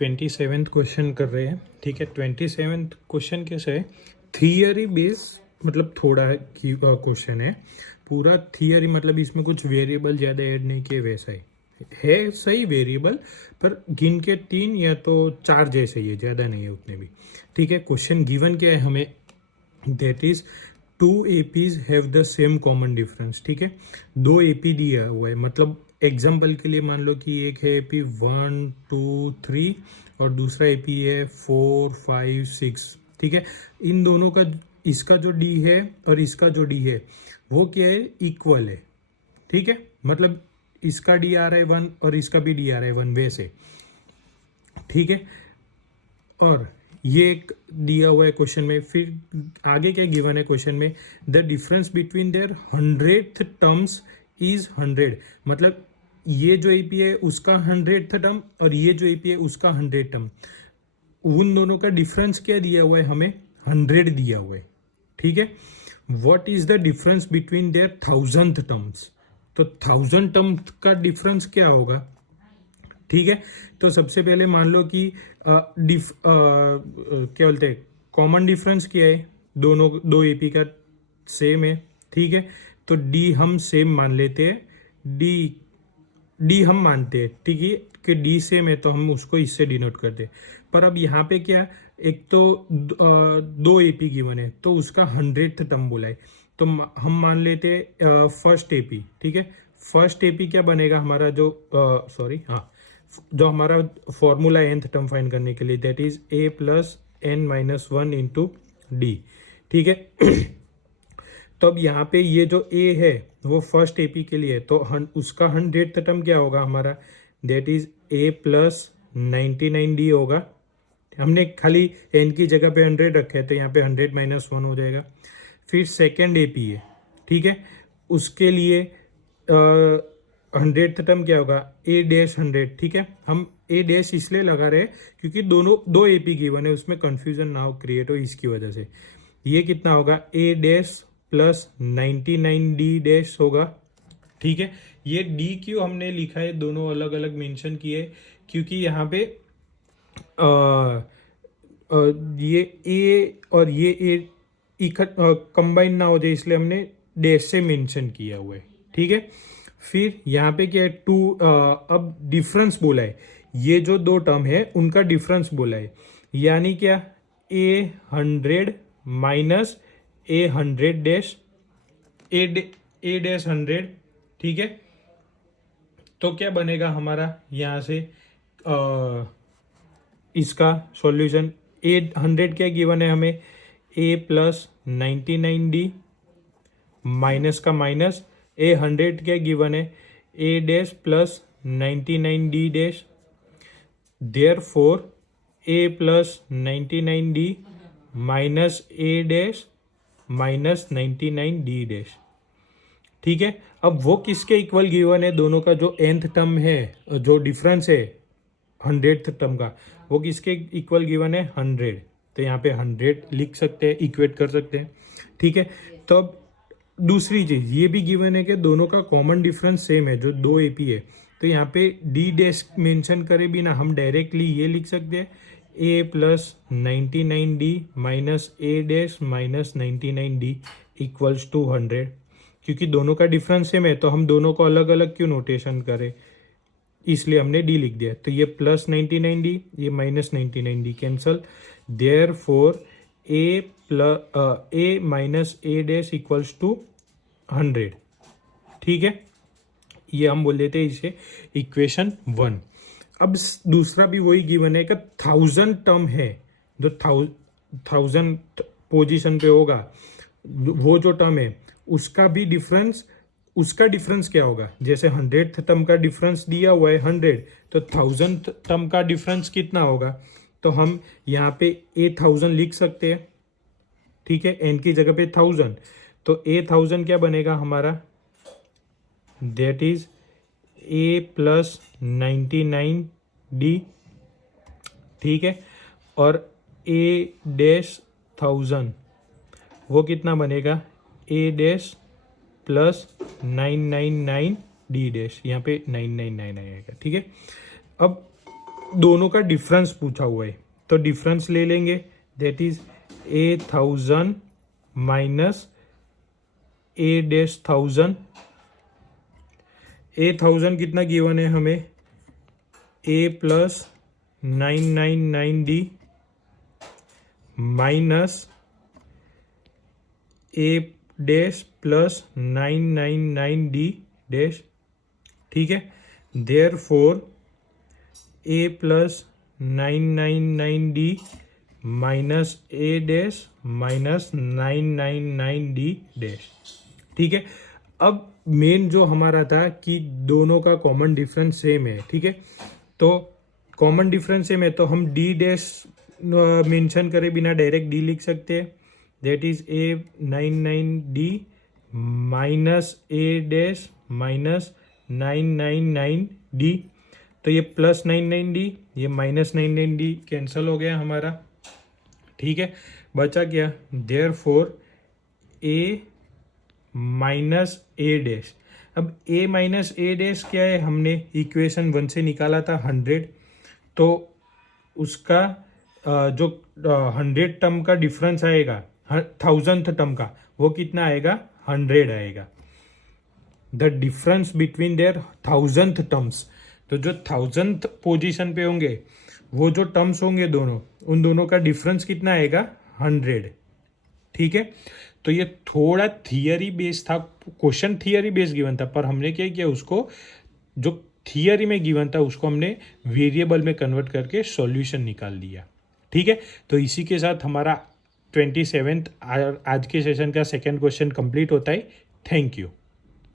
27th question कर रहे हैं। ठीक है, 27th क्वेश्चन कैसा है, थियरी बेस, मतलब थोड़ा क्वेश्चन है। पूरा थियरी मतलब इसमें कुछ वेरिएबल ज़्यादा ऐड नहीं किए, वैसा ही है सही वेरिएबल, पर गिन के 3 या तो 4 जैसे ही है, ज़्यादा नहीं है उतने भी। ठीक है, क्वेश्चन गिवन क्या है हमें, that is 2 APs have the same common difference. ठीक है, 2 AP दिया हुआ है, मतलब एग्जाम्पल के लिए मान लो कि एक है AP 1 2 3 और दूसरा AP है 4 5 6। ठीक है, इन दोनों का, इसका जो D है और इसका जो D है वो क्या है, इक्वल है। ठीक है, मतलब इसका D आ रहा है 1 और इसका भी D आ रहा है 1, वैसे। ठीक है, और ये एक दिया हुआ है क्वेश्चन में। फिर आगे क्या गिवन है क्वेश्चन में, the difference between their 100th terms is 100। मतलब ये जो AP है उसका 100th टर्म और ये जो AP है उसका 100 टर्म, उन दोनों का डिफरेंस क्या दिया हुआ है हमें, 100 दिया हुआ है। ठीक है, what is the difference between their 1000th terms, तो 1000 टर्म का डिफरेंस क्या होगा। ठीक है, तो सबसे पहले मान लो कि क्या बोलते हैं, कॉमन डिफरेंस क्या है, दोनों 2 AP का सेम है। ठीक है, तो D हम सेम मान लेते हैं, D हम मानते हैं, ठीक है, कि D सेम है तो हम उसको इससे डिनोट करते हैं। पर अब यहाँ पे क्या, एक तो 2 AP गिवन है तो उसका 100th टर्म बोला है, तो हम मान लेते हैं फर्स्ट AP। ठीक है, फर्स्ट AP क्या बनेगा हमारा, जो जो हमारा फॉर्मूला nth टर्म फाइंड करने के लिए, that is A plus n minus 1 into D। ठीक है, तो अब यहाँ पे ये जो A है वो फर्स्ट AP के लिए है, तो उसका 100th टर्म क्या होगा हमारा, that is A plus 99D होगा। हमने खाली n की जगह पे 100 रखे हैं तो यहाँ पे 100 माइनस 1 हो जाएगा। फिर सेकेंड AP है, ठीक है, उसके लिए 100th टर्म क्या होगा, A डैश 100। ठीक है, हम A डैश इसलिए लगा रहे हैं क्योंकि दोनों 2 AP गिवन है, उसमें कंफ्यूजन ना हो क्रिएट हो, इसकी वजह से। ये कितना होगा, A dash plus 99D dash होगा। ठीक है, ये D क्यों हमने लिखा है, दोनों अलग अलग मेंशन किए, क्योंकि यहाँ पे ये A और ये A कंबाइन ना हो जाए, इसलिए हमने डैश से मेंशन किया हुआ है। ठीक है, फिर यहाँ पे क्या है, अब डिफरेंस बोला है, ये जो 2 टर्म है उनका डिफरेंस बोला है, यानी क्या, A100 minus A100 dash A dash 100। ठीक है, तो क्या बनेगा हमारा यहाँ से इसका सॉल्यूशन, A100 क्या गिवन है हमें, A प्लस 99D माइनस का माइनस, A100 क्या गिवन है, A dash plus 99D dash, therefore A plus 99D minus A dash minus 99D dash. ठीक है, अब वो किसके इक्वल गिवन है, दोनों का जो nth टर्म है, जो डिफरेंस है 100th टर्म का, वो किसके इक्वल गिवन है, 100। तो यहाँ पे 100 लिख सकते हैं, इक्वेट कर सकते हैं। ठीक है, तो अब दूसरी चीज ये भी गिवन है कि दोनों का कॉमन डिफरेंस सेम है, जो 2 AP है, तो यहाँ पे D डैश मेंशन करे बिना हम डायरेक्टली ये लिख सकते हैं, A plus 99D minus A dash minus 99D equals to 100। क्योंकि दोनों का डिफरेंस सेम है तो हम दोनों को अलग अलग क्यों नोटेशन करें, इसलिए हमने D लिख दिया। तो ये प्लस 99D, ये minus 99D cancel, therefore A minus A dash equals to 100। ठीक है, ये हम बोल देते हैं इसे इक्वेशन 1। अब दूसरा भी वही गिवन है कि 1000 टर्म है, जो 1000 पोजीशन पे होगा वो जो टर्म है उसका भी डिफरेंस, उसका डिफरेंस क्या होगा, जैसे 100th टर्म का डिफरेंस दिया हुआ है 100, तो 1000th टर्म का डिफरेंस कितना होगा, तो हम यहाँ पे A1000 लिख सकते हैं। ठीक है, n की जगह पे 1000, तो A1000 क्या बनेगा हमारा, that is A plus 99D। ठीक है, और A डैश 1000 वो कितना बनेगा, A dash plus 999D dash, यहाँ पे 999 आएगा। ठीक है, अब दोनों का डिफरेंस पूछा हुआ है, तो डिफरेंस ले लेंगे, that is A1000 minus A-1000। A1000 कितना गिवन है हमें, A plus 999D minus A- plus 999D dash, ठीक है। Therefore A plus 999D minus A- minus 999D dash, ठीक है। अब मेन जो हमारा था कि दोनों का कॉमन डिफरेंस सेम है, ठीक है, तो कॉमन डिफरेंस सेम है तो हम D डैश मेंशन करे बिना डायरेक्ट D लिख सकते हैं, that is A99D minus A- minus 999D, तो ये प्लस 99D, ये माइनस 99D कैंसिल हो गया हमारा, ठीक है। बचा क्या, therefore A minus A-। अब A माइनस A- क्या है, हमने इक्वेशन 1 से निकाला था 100, तो उसका जो 100 टर्म का डिफरेंस आएगा 1000th टर्म का, वो कितना आएगा, 100 आएगा। The difference between their 1000th terms, तो जो 1000th पोजीशन पे होंगे वो जो टर्म्स होंगे दोनों, उन दोनों का डिफरेंस कितना आएगा, 100, ठीक है। तो ये थोड़ा थियरी बेस्ड था, क्वेश्चन थियरी बेस्ड गिवन था, पर हमने क्या किया, उसको जो थियरी में गिवन था उसको हमने वेरिएबल में कन्वर्ट करके सॉल्यूशन निकाल दिया, ठीक है। तो इसी के साथ हमारा 27th आज के सेशन का सेकंड क्वेश्चन कंप्लीट होता है। Thank you.